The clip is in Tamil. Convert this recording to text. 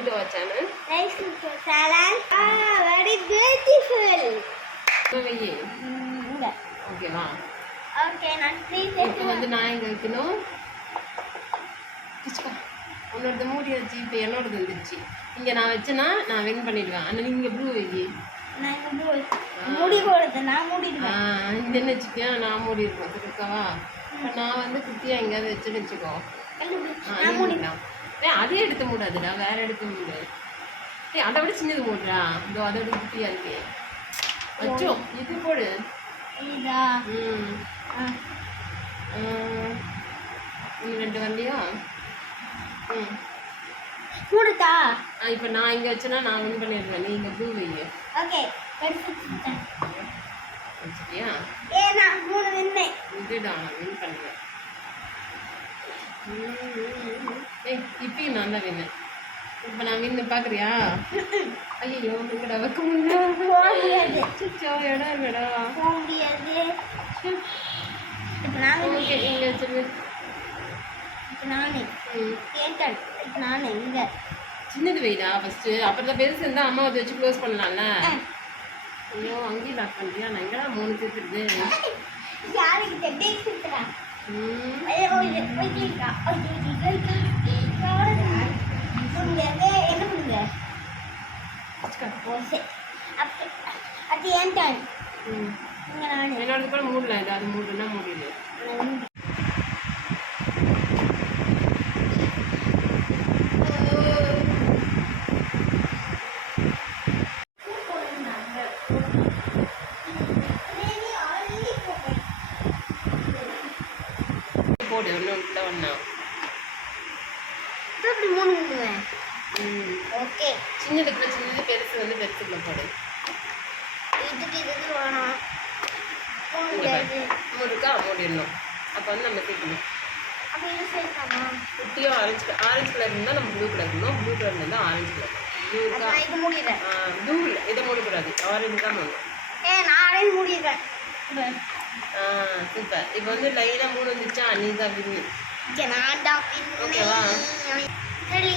Welcome to our channel. Nice to meet you, Salan. Very beautiful. Okay, வா. Okay, நான் please. இப்போ வந்து நான் எங்க வைக்கணும். கிச்சுக்கோ. உன்னோட மூடி வச்சு இப்போ என்னோடது வந்துருச்சு. இங்க நான் வச்சேனா நான் வின் பண்ணிடுவேன். ஆனா நீங்க ப்ளூ வைங்க. நான் இங்க ப்ளூ மூடி போடுறது நான் மூடிடுவேன். இங்க என்ன வச்சுக்கியா நான் மூடி இருக்கேன். இருக்கவா? நான் வந்து குட்டியா எங்கயாவது வச்சுக்கோ. நான் மூடிடலாம். அதே எடுத்து மூடாதுடா, வேற எடுத்து மூடு. அதை விட சின்னது மூடுறா. இதோ அதை விட குட்டியா இருக்கு. வச்சோ இது போடு. இதா ரெண்டு வண்டியா மூடுதா? இப்போ நான் இங்கே வச்சேன்னா நான் வின் பண்ணிடுவேன். நீ இங்கே ப்ளூ வைங்க. ஓகே எடுத்துட்டேன். வச்சுட்டியா? நான் மூணு வின்னேன். இதுடா நான் வின் பண்ணுவேன். இப்பயும் நான் தான் வின்னு. இப்போ நான் வின்னு பார்க்குறியா? ஐயோ இங்கடா வைக்க முடியாது. சுச்சோ இடம் இல்லடா, போக முடியாது. இப்போ நான் ஓகே இங்கே வச்சிரு. இப்போ நானே கேட்டேன். இப்போ நானே இங்கே சின்னது வெயிடா ஃபஸ்ட்டு, அப்புறம் தான் பெருசு இருந்தால் அம்மா அதை வச்சு க்ளோஸ் பண்ணலாம்ல. ஐயோ அங்கேயும் லாக் பண்ணிட்டியா? நான் எங்கடா மூணு சேர்த்துருது. யாருக்கிட்ட டேக் கொடுத்துறேன். என்ன பண்ணுங்க அது ஏன் டைம். என்னோட கூட மூடலாம். ஏதாவது மூடுனா மூடிடு. போடு ஒன்று உள்ள ஒன்றா இப்படி மூணு விடுவேன். ஓகே சின்னதுக்குள்ள சின்னது, பெருசு வந்து பெருசுக்குள்ள போடு. இதுக்கு வேணாம். மூடுக்கா மூடிடணும். அப்போ வந்து நம்ம தீக்கணும். அப்போ இது சேர்க்காமா? குட்டியும் ஆரஞ்சு கலர் இருந்தால் நம்ம ப்ளூ கலர் இருக்கணும். ப்ளூ கலர் இருந்தால் ஆரஞ்சு கலர். ப்ளூக்கா இது மூடிடுறேன். ப்ளூ இல்லை, இதை மூடக்கூடாது. ஆரஞ்சு தான் மூடணும். நான் ஆரஞ்சு மூடிடுறேன். சூப்பர். இப்போ வந்து லைனாக மூணு வந்துச்சா? நீ தான் வின்னு. நான் தான் ஓகேவா? சரி